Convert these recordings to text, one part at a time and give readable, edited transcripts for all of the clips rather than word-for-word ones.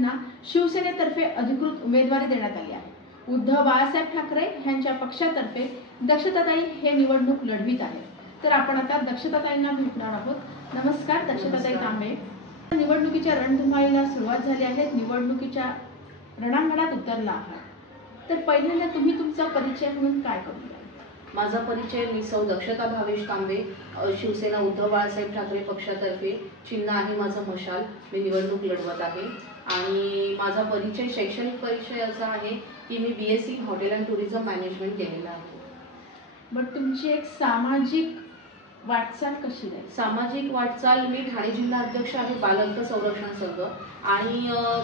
यांना शिवसेनेतर्फे अधिकृत उमेदवारी देण्यात आली आहे। उद्धव बाळासाहेब ठाकरे यांच्या पक्षातर्फे दक्षताताई हे निवडणूक लढवित आहेत। तर आपण आता दक्षताताईंना भेटणार आहोत। नमस्कार दक्षताताई तांबे। निवडणुकीच्या रणधुमाळीला सुरुवात झाली आहे, निवडणुकीच्या रणांगणात उतरला आहात। तर पहिल्यांदा तुम्ही तुमचा परिचय म्हणून काय करू? माझा परिचय, मी सौ दक्षता भावेश तांबे, शिवसेना उद्धव बाळासाहेब ठाकरे पक्षातर्फे, चिन्ह आहे माझं मशाल, मी निवडणूक लढवत आहे। आणि माझा परिचय, शैक्षणिक परिचय असा आहे की मी BSc hotel and tourism management केलेला आहे। बट तुमची एक सामाजिक वाटचाल कशी आहे? सामाजिक वाटचाल, मी ठाणे जिल्हा अध्यक्ष आहे बालहक्क संरक्षण संघ आणि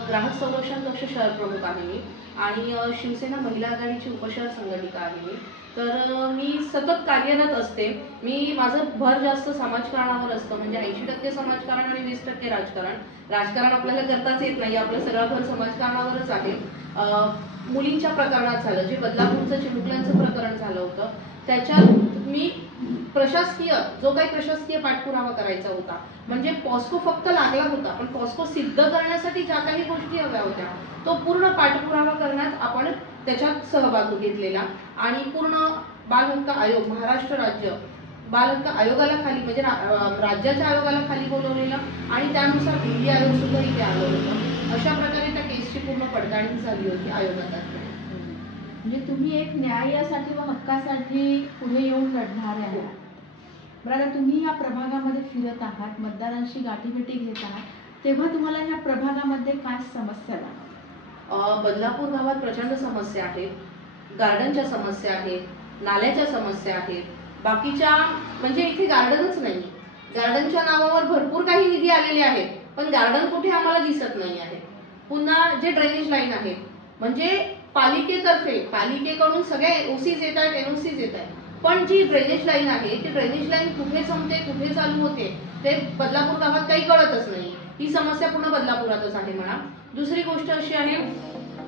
ग्राहक संरक्षण कक्ष शहर प्रमुख आहे मी, आणि शिवसेना महिला आघाडीची उपशहर संघटिका आहे मी। तर मी सतत कार्यरत असते। मी माझं भर जास्त समाजकारणावर असतं, म्हणजे 80% समाजकारण आणि 20% राजकारण। राजकारण आपल्याला करताच येत नाही, आपलं सगळं भर समाजकारणावरच आहे। मुलींच्या प्रकरणात झालं, जे बदलापूरचं चिमुकल्यांचं प्रकरण झालं होतं, त्याच्यात मी प्रशासकीय, जो काही प्रशासकीय पाठपुरावा करायचा होता, म्हणजे पॉस्को फक्त लागला होता, पण पॉस्को सिद्ध करण्यासाठी ज्या काही गोष्टी हव्या होत्या तो पूर्ण पाठपुरावा करण्यात आपण त्याच्यात सहभाग घेतलेला। आणि पूर्ण बाल हक्क आयोग, महाराष्ट्र राज्य बाल हक्क आयोगाला खाली, म्हणजे राज्याच्या आयोगाला खाली बोलवलेलं आणि त्यानुसार दिल्ली आयोग सुद्धा इथे आलं होतं। अशा प्रकारे त्या केसची पूर्ण पडताळणी झाली होती आयोगातर्फे। म्हणजे तुम्ही एक न्यायासाठी व हक्कासाठी पुढे येऊन लढणार आहे। बरं, आता तुम्ही या प्रभागामध्ये फिरत आहात, मतदारांशी गाठीभेटी घेत आहात, तेव्हा तुम्हाला ह्या प्रभागामध्ये काय समस्या जाणवतात? बदलापूर गावात प्रचंड समस्या आहेत, गार्डनच्या समस्या आहेत, नाल्याच्या समस्या आहेत, बाकीच्या म्हणजे इथे गार्डनच नाही। गार्डनच्या नावावर भरपूर काही निधी आलेले आहेत, पण गार्डन कुठे आम्हाला दिसत नाही आहे। पुन्हा जे ड्रेनेज लाईन आहेत, म्हणजे पालिकेतर्फे, पालिकेकडून सगळे OCs येत आहेत, NOCs येत आहेत, पण जी ड्रेनेज लाईन आहे ती ड्रेनेज लाईन कुठे संपते, कुठे चालू होते ते बदलापूर गावात काही कळतच नाही। ही समस्या पूर्ण बदलापुरातच आहे म्हणा। दुसरी गोष्ट अशी आहे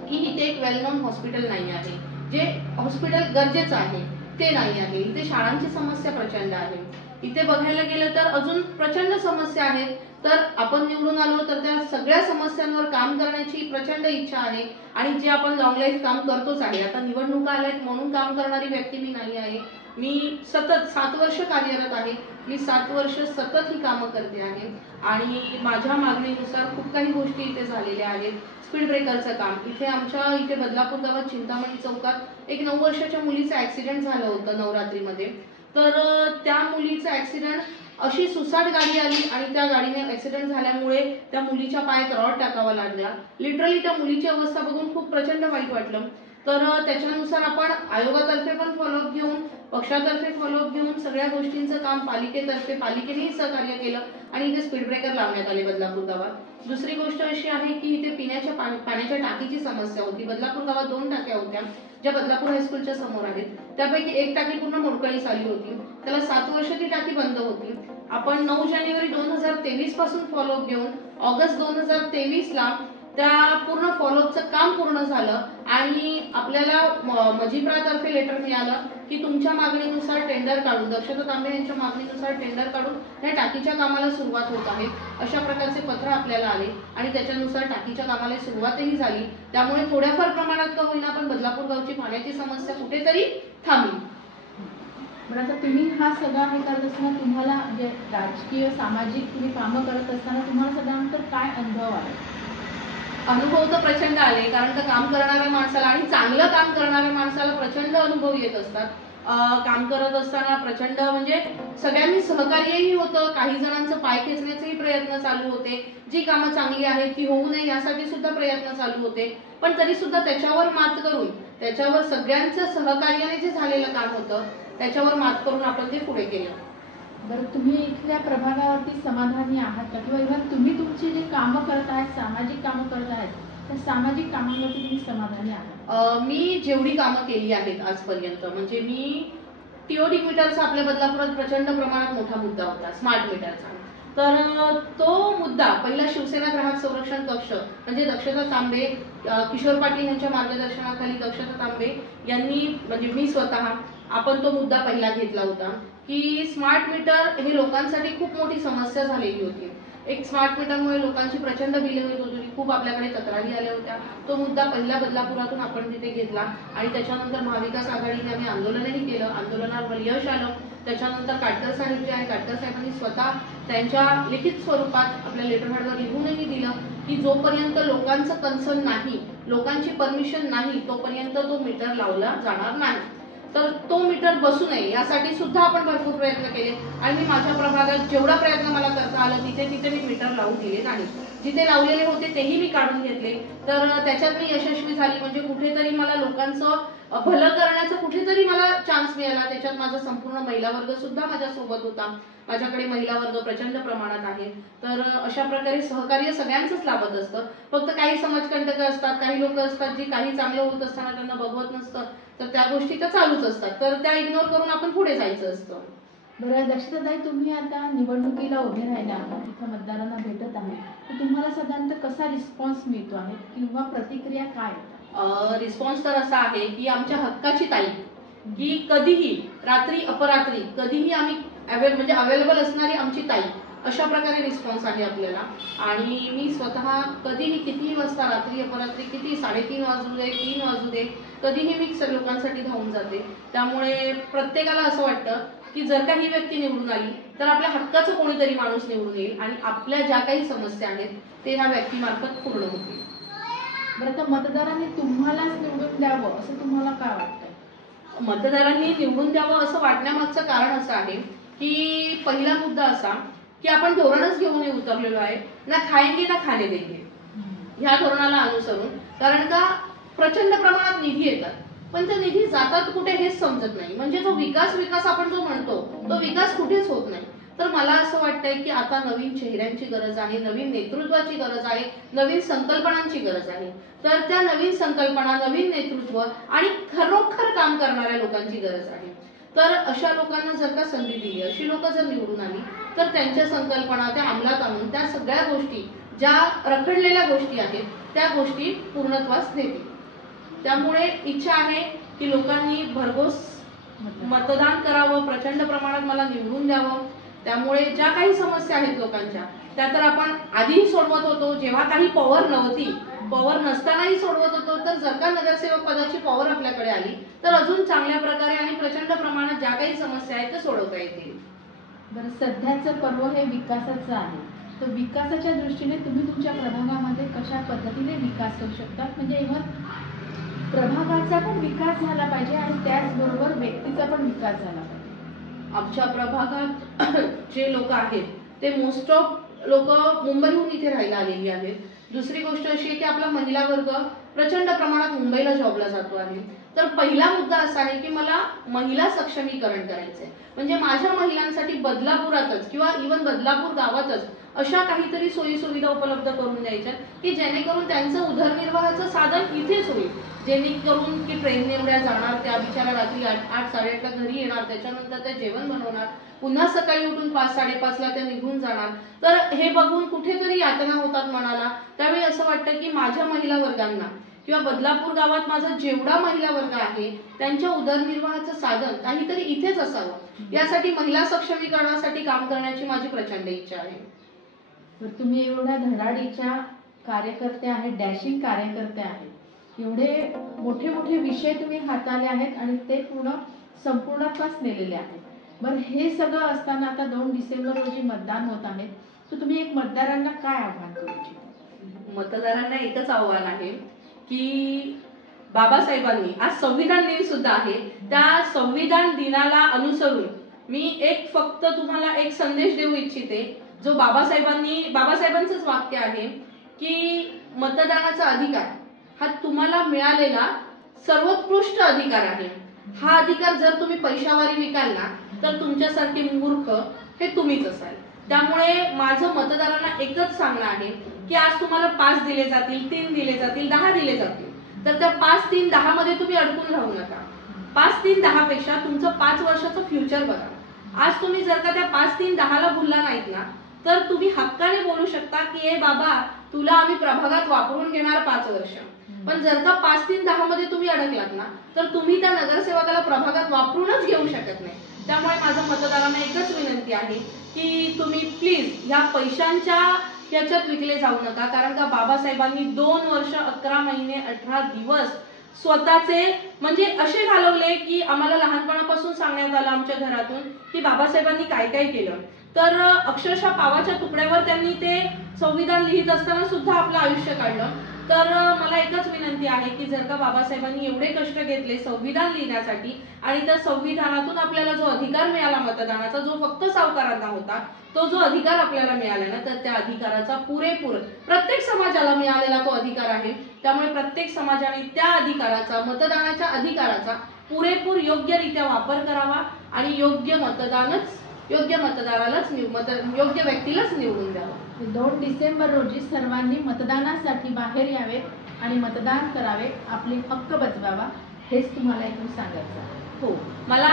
की इथे एक वेल नोन हॉस्पिटल नाही आहे, जे हॉस्पिटल गरजेचं आहे ते नाही आहे। इथे शाळांची समस्या प्रचंड आहे। इथे बघायला गेलं तर अजून प्रचंड समस्या आहेत। तर आपण निवडून आलो तर त्या सगळ्या समस्यांवर काम करण्याची प्रचंड इच्छा आहे, आणि जे आपण लॉंग लाईफ काम करतोच आहे। आता निवडणुका आल्यात म्हणून काम करणारी व्यक्ती मी नाही आहे। मी सतत 7 वर्ष कार्यरत आहे, मी 7 वर्ष सतत ही कामं करते आहे, आणि माझ्या मागणीनुसार खूप काही गोष्टी इथे झालेल्या आहेत। स्पीड ब्रेकरचं काम, इथे बदलापूर गावात चिंतामणी चौकात एक 9 वर्षाच्या मुलीचं ऍक्सिडेंट झालं होतं नवरात्रीमध्ये। तर त्या मुलीचं ऍक्सिडेंट, अशी सुसाट गाडी आली आणि त्या गाडीने ऍक्सिडेंट झाल्यामुळे त्या मुलीच्या पायात रॉड टाकावा लागला। लिटरली त्या मुलीची अवस्था बघून खूप प्रचंड वाईट वाटलं। तर त्याच्यानुसार आपण आयोगातर्फे पण फॉलोअप घेऊन, पक्षातर्फे फॉलोअप घेऊन सगळ्या गोष्टींचं काम पालिकेनेही सहकार्य केलं, आणि इथे स्पीड ब्रेकर लावण्यात आले बदलापूर गावात। दुसरी गोष्ट अशी आहे की इथे पिण्याच्या पाण्याच्या टाकीची समस्या होती। बदलापूर गावात 2 टाक्या होत्या, ज्या बदलापूर हायस्कूलच्या समोर आहेत। त्यापैकी एक टाकी पूर्ण मोडकळीस आली होती, त्याला 7 वर्ष ती टाकी बंद होती। आपण 9 जानेवारी 2023 पासून फॉलोअप घेऊन ऑगस्ट 2023ला त्या पूर्ण फॉलोअपचं काम पूर्ण झालं, आणि आपल्याला मजिप्रातर्फे लेटर मिळालं की तुमच्या मागणीनुसार टेंडर काढून, दक्षता तांबे यांच्या मागणीनुसार टेंडर काढून या टाकीच्या कामाला सुरुवात होत आहे, अशा प्रकारचे पत्र आपल्याला आले, आणि त्याच्यानुसार टाकीच्या कामाला सुरुवातही झाली। त्यामुळे थोड्याफार प्रमाणात का होईना पण बदलापूर गावची पाण्याची समस्या कुठेतरी थांबली। पण आता तुम्ही हा सगळा हे करत असताना तुम्हाला, म्हणजे राजकीय सामाजिक तुम्ही कामं करत असताना तुम्हाला सगळ्यांतर काय अनुभव आले? अनुभव तर प्रचंड आले, कारण का काम करणाऱ्या माणसाला आणि चांगलं काम करणाऱ्या माणसाला प्रचंड अनुभव येत असतात। काम करत असताना प्रचंड, म्हणजे सगळ्यांनी सहकार्यही होतं, काही जणांचं पाय खेचण्याचेही प्रयत्न चालू होते, जी कामं चांगली आहेत ती होऊ नये यासाठी सुद्धा प्रयत्न चालू होते, पण तरी सुद्धा त्याच्यावर मात करून, त्याच्यावर सगळ्यांच्या सहकार्याने जे झालेलं काम होतं त्याच्यावर मात करून आपण ते पुढे केलं। बरं, तुम्ही इथल्या प्रभागावरती समाधानी आहात का? किंवा इव्हन तुम्ही तुमची जी कामं करत आहात, सामाजिक कामं करत आहेत, त्या सामाजिक कामांवरती तुम्ही समाधानी आहात? मी जेवढी कामं केली आहेत आजपर्यंत, म्हणजे मी TOD मीटरचा आपल्या बदलापुरात प्रचंड प्रमाणात मोठा मुद्दा होता, स्मार्ट मीटरचा। तर तो मुद्दा पहिला शिवसेना ग्राहक संरक्षण कक्ष, म्हणजे दक्षता तांबे, किशोर पाटील यांच्या मार्गदर्शनाखाली दक्षता तांबे यांनी, म्हणजे मी स्वतः, आपण तो मुद्दा पहिला घेतला होता की स्मार्ट मीटर हे लोकांसाठी खूप मोठी समस्या झालेली होती। एक स्मार्ट मीटरमुळे लोकांची प्रचंड बिले येत होती, खूप आपल्याकडे तक्रारी आल्या होत्या. तो मुद्दा पहिल्या बदलापुरातून आपण तिथे घेतला आणि त्याच्यानंतर महाविकास आघाडीने आम्ही आंदोलनही केलं. आंदोलनावर यश आलं. त्याच्यानंतर काटकर साहेब जे आहे, काटकर साहेबांनी स्वतः त्यांच्या लिखित स्वरूपात आपल्या लेटरहॅडवर लिहूनही दिलं की जोपर्यंत लोकांचं कन्सर्न नाही, लोकांची परमिशन नाही, तोपर्यंत तो मीटर लावला जाणार नाही. तर तो मीटर बसू नये यासाठी सुद्धा आपण भरपूर प्रयत्न केले आणि मी माझ्या प्रभागात जेवढा प्रयत्न मला करता आला तिथे मी मीटर लावून दिले नाही. जिथे लावलेले होते तेही मी काढून घेतले. तर त्याच्यात मी यशस्वी झाली. म्हणजे कुठेतरी मला लोकांचं भलं करण्याचा कुठेतरी मला चान्स मिळाला. त्याच्यात माझा संपूर्ण महिला वर्ग सुद्धा माझ्यासोबत होता. माझ्याकडे महिला वर्ग प्रचंड प्रमाणात आहे. तर अशा प्रकारे सहकार्य सगळ्यांचंच लाभत असतं. फक्त काही समाजकंटक असतात, काही लोक असतात जी काही चांगलं होत असताना त्यांना बघवत नसतं, तर त्या गोष्टी त्या चालूच असतात. तर त्या इग्नोर करून आपण पुढे जायचं असतं. बरं दक्षताताई, तुम्ही आता निवडणुकीला उभे राहिले आहात, तिथं मतदारांना भेटत आहे, तर तुम्हाला साधारणतः कसा रिस्पॉन्स मिळतो आहे किंवा प्रतिक्रिया काय येतात? रिस्पॉन्स तर असा आहे की आमच्या हक्काची ताई की कधीही रात्री अपरात्री कधीही आम्ही म्हणजे अवेलेबल असणारी आमची ताई, अशा प्रकारे रिस्पॉन्स आहे आपल्याला. आणि मी स्वतः कधीही कितीही वाजता रात्री अपरात्री किती 3:30 वाजू दे 3 वाजू दे कधीही मी लोकांसाठी धावून जाते. त्यामुळे प्रत्येकाला असं वाटतं की जर का ही व्यक्ती निवडून आली तर आपल्या हक्काचं कोणीतरी माणूस निवडून येईल आणि आपल्या ज्या काही समस्या आहेत ते ह्या व्यक्तीमार्फत पूर्ण होतील. बरं, तर मतदारांनी तुम्हालाच निवडून द्यावं असं तुम्हाला काय वाटतं? मतदारांनी निवडून द्यावं असं वाटण्यामागचं कारण असं आहे की पहिला मुद्दा असा की आपण धोरणच घेऊन उतरलेलो आहे, ना खाएंगे ना खाने देंगे ह्या धोरणाला अनुसरून. कारण का प्रचंड प्रमाणात निधी येतात, पण त्या निधी जातात कुठे हेच समजत नाही. म्हणजे जो विकास आपण जो म्हणतो तो विकास कुठेच होत नाही. तर मला असं वाटतंय की आता नवीन चेहऱ्यांची गरज आहे, नवीन नेतृत्वाची गरज आहे, नवीन संकल्पनांची गरज आहे. तर त्या नवीन संकल्पना, नवीन नेतृत्व आणि खरोखर काम करणाऱ्या लोकांची गरज आहे. तर अशा लोकांना जर का संधी दिली, अशी लोक जर निवडून आली तर त्यांच्या संकल्पना त्या अंमलात आणून त्या सगळ्या गोष्टी ज्या रखडलेल्या गोष्टी आहेत त्या गोष्टी पूर्णत्वास नेतील. त्यामुळे इच्छा आहे की लोकांनी भरघोस मतदान करावं, प्रचंड प्रमाणात मला निवडून द्यावं. त्यामुळे ज्या काही समस्या आहेत लोकांच्या त्या तर आपण आधीही सोडवत होतो, जेव्हा काही पॉवर नव्हती, पॉवर नसतानाही सोडवत होतो. तर जर का नगरसेवक पदाची पॉवर आपल्याकडे आली तर अजून चांगल्या प्रकारे आणि प्रचंड प्रमाणात ज्या काही समस्या आहेत त्या सोडवता येतील. बरं, सध्याचं पर्व हे विकासाचं आहे, तर विकासाच्या दृष्टीने तुम्ही तुमच्या प्रभागामध्ये कशा पद्धतीने विकास करू शकतात? म्हणजे इव्हन प्रभागाचा पण विकास झाला पाहिजे आणि त्याचबरोबर व्यक्तीचा पण विकास झाला पाहिजे. आमच्या प्रभागात जे लोक आहेत ते मोस्ट ऑफ लोक मुंबईहून इथे राहायला आलेली आहेत. दुसरी गोष्ट अशी आहे की आपला महिला वर्ग प्रचंड प्रमाणात मुंबईला जॉबला जातो आहे. तर पहिला मुद्दा असा आहे की मला महिला सक्षमीकरण करायचंय. म्हणजे माझ्या महिलांसाठी बदलापुरातच किंवा इव्हन बदलापूर गावातच अशा काहीतरी सोयी सुविधा उपलब्ध करून द्यायच्या की जेणेकरून त्यांचं उदरनिर्वाहाचं साधन इथेच होईल. जेणेकरून की ट्रेनने एवढ्या जाणार, त्या बिचारा रात्री 8-8-8:30ला घरी येणार, त्याच्यानंतर त्या जेवण बनवणार, पुन्हा सकाळी उठून 5-5:30ला त्या निघून जाणार. तर हे बघून कुठेतरी यातना होतात मनाला. त्यावेळी असं वाटतं की माझ्या महिला वर्गांना किंवा बदलापूर गावात माझा जेवढा महिला वर्ग आहे त्यांच्या उदरनिर्वाहाचं साधन काहीतरी इथेच असावं. यासाठी महिला सक्षमीकरणासाठी काम करण्याची माझी प्रचंड इच्छा आहे. तर तुम्ही एवढ्या धडाडीच्या कार्यकर्ते आहेत, डॅशिंग कार्यकर्ते आहेत, एवढे मोठे मोठे विषय तुम्ही हाताळले आहेत आणि ते संपूर्णत्वास नेलेले आहेत. बरं, हे सगळं असताना आता 2 डिसेंबर रोजी मतदान होत आहे, तर तुम्ही एक मतदारांना काय आव्हान करू इच्छिता? मतदारांना एकच आव्हान आहे की बाबासाहेबांनी आज संविधान दिन सुद्धा आहे, त्या संविधान दिनाला अनुसरून मी फक्त तुम्हाला एक संदेश देऊ इच्छिते जो बाबासाहेबांचंच वाक्य आहे की मतदानाचा अधिकार हा तुम्हाला मिळालेला सर्वोत्कृष्ट अधिकार आहे. हा अधिकार जर तुम्ही पैशावारी विकाल ना तर तुमच्यासारखे मूर्ख हे तुम्हीच असाल. त्यामुळे माझं मतदारांना एकच सांगणं आहे की आज तुम्हाला 5 दिले जातील, 3 दिले जातील, 10 दिले जातील, तर त्या 5, 3, 10 मध्ये तुम्ही अडकून राहू नका. 5, 3, 10 पेक्षा तुमचं 5 वर्षाचं फ्युचर बघा. आज तुम्ही जर का त्या 5, 3, 10ला भुलला नाहीत ना तर तुम्ही हक्काने बोलू शकता की बाबा तुला आम्ही प्रभागात वापरून घेणार 5 वर्ष. पण जर का 5, 3, 10 मध्ये तुम्ही अडकलात ना तर तुम्ही त्या नगरसेवकाला प्रभागात वापरूनच घेऊ शकत नाही. त्यामुळे माझं मतदारांना एकच विनंती आहे की तुम्ही प्लीज ह्या पैशांच्या याच्यात विकले जाऊ नका, कारण का बाबासाहेबांनी 2 वर्ष 11 महिने 18 दिवस स्वतःचे म्हणजे असे घालवले की आम्हाला लहानपणापासून सांगण्यात आलं आमच्या घरातून की बाबासाहेबांनी काय काय केलं. तर अक्षरशः पावाच्या तुकड्यावर त्यांनी ते संविधान लिहित असताना सुद्धा आपलं आयुष्य काढलं. तर मला एकच विनंती आहे की जर का बाबासाहेबांनी एवढे कष्ट घेतले संविधान लिहिण्यासाठी आणि त्या संविधानातून आपल्याला जो अधिकार मिळाला मतदानाचा, जो फक्त सावकारांना होता, तो जो अधिकार आपल्याला मिळाला ना, तर त्या अधिकाराचा पुरेपूर प्रत्येक समाजाला मिळालेला तो अधिकार आहे. त्यामुळे प्रत्येक समाजाने त्या अधिकाराचा, मतदानाच्या अधिकाराचा पुरेपूर योग्यरित्या वापर करावा आणि योग्य मतदारालाच योग्य व्यक्तीलाच निवडून द्यावा. 2 डिसेंबर रोजी सर्वांनी मतदानासाठी बाहेर यावे आणि मतदान करावे, आपले हक्क बजवावा, हेच तुम्हाला इथून सांगायचं आहे. हो, मला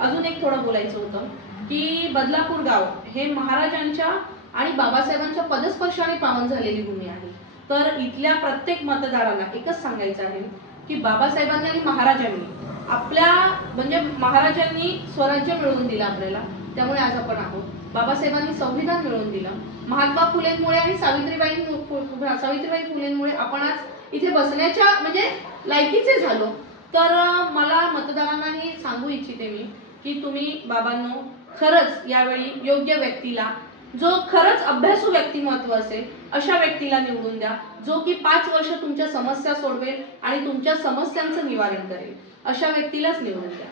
अजून एक थोडं बोलायचं होतं की बदलापूर गाव हे महाराजांच्या आणि बाबासाहेबांच्या पदस्पर्शाने पावन झालेली भूमी आहे. तर इथल्या प्रत्येक मतदाराला एकच सांगायचं आहे की बाबासाहेबांनी आणि महाराजांनी आपल्या म्हणजे महाराजांनी स्वराज्य मिळवून दिलं आपल्याला, त्यामुळे आज आपण आहोत. बाबासाहेबांनी संविधान मिळवून दिलं. महात्मा फुलेंमुळे आणि सावित्रीबाई फुलेंमुळे आपण आज इथे बसण्याच्या म्हणजे लायकीचे झालो. तर मला मतदारांनाही सांगू इच्छिते मी की तुम्ही बाबांनो खरंच यावेळी योग्य व्यक्तीला, जो खरंच अभ्यासू व्यक्तिमत्व असेल अशा व्यक्तीला निवडून द्या, जो की 5 वर्ष तुमच्या समस्या सोडवेल आणि तुमच्या समस्यांचं निवारण करेल, अशा व्यक्तीलाच निवडून द्या.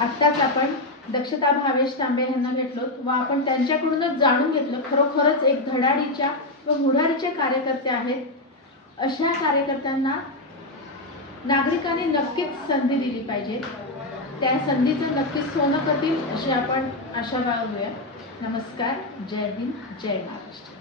आत्ताच आपण दक्षता भावेश तांबे यांना भेटलो व आपण त्यांच्याकडूनच जाणून घेतलं खरोखरच एक धडाडीच्या व मुरारीचे कार्यकर्ते आहेत. अशा कार्यकर्त्यांना नागरिकांनी नक्कीच संधी दिली पाहिजे. त्या संधीचं नक्कीच सोनं करतील अशी आपण आशा बाळगूया. नमस्कार. जय हिंद, जय महाराष्ट्र.